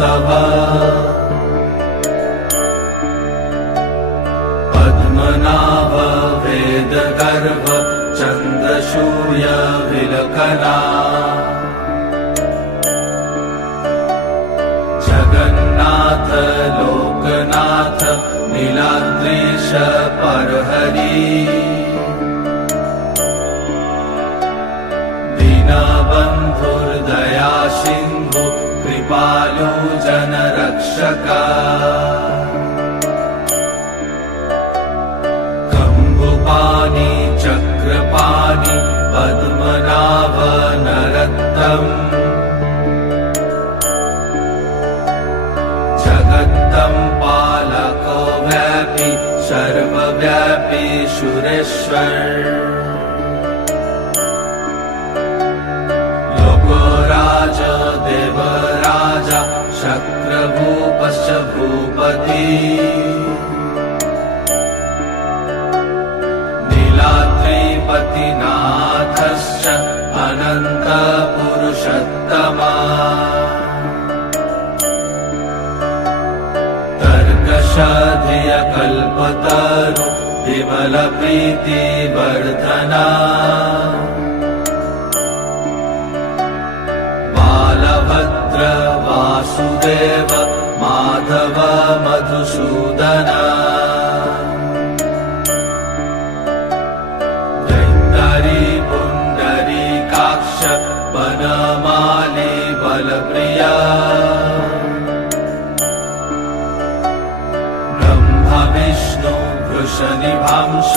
तव पद्मनाभ वेदगर्भ चन्द्रसूर्य विलकना जगन्नाथ लोकनाथ नीलाद्रीश परहरि दीनबन्धुर्दया सिन्धु कृपालु जनरक्षका कम्बुपाणि चक्रपाणि पद्मनाभ नरत्तम् जगत्तं पालको व्यापी सर्वव्यापी सुरेश्वर लोकोराज देवराज शक्रभूपश्च भूपति नीलाद्रिपतिनाथश्च अनन्तपुरुषोत्तमा धियकल्पतरु विमलप्रीतिवर्धना बालभद्र वासुदेव माधव मधुसूदना दैत्तरी पुण्डरीकाक्ष वनमाली बलप्रिया विष्णु वृषनिभांश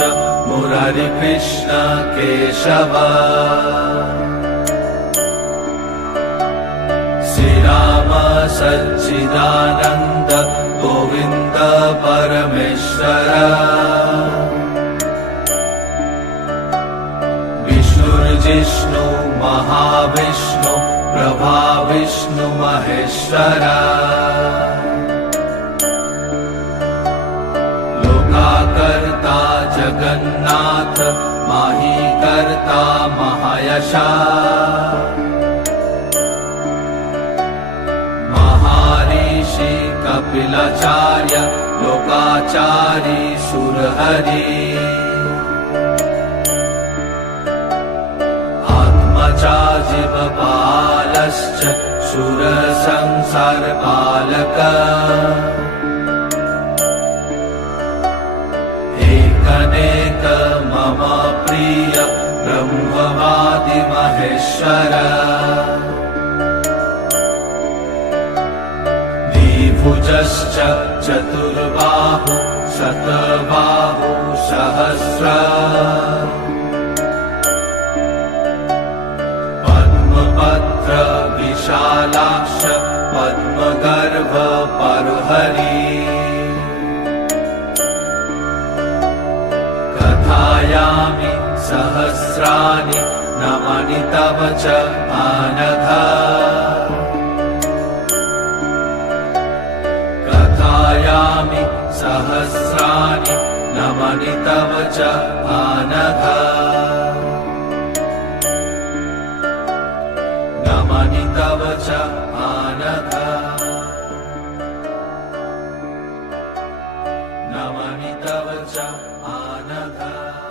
मुरारिकृष्ण केशव श्रीराम सच्चिदानन्द गोविन्द परमेश्वर विष्णुर्जिष्णु महाविष्णु प्रभाविष्णु महेश्वर कर्ता जगन्नाथ माही कर्ता महायशा महर्षि कपिलाचार्य लोकाचारी सुरहरि आत्मजा जीवपालश्च सुरसंसारपालक अनेक मम प्रिय ब्रह्मवादि महेश्वर द्विभुजश्च चतुर्बाहु शतबाहु सहस्र पद्मपत्र विशालाक्ष पद्मगर्भ परहरि कथयामि सहस्राणि नमानि तव च आनघ कथयामि सहस्राणि नमानि तव च आनघ नमानि तव च आनघ नमानि तव च आनघ।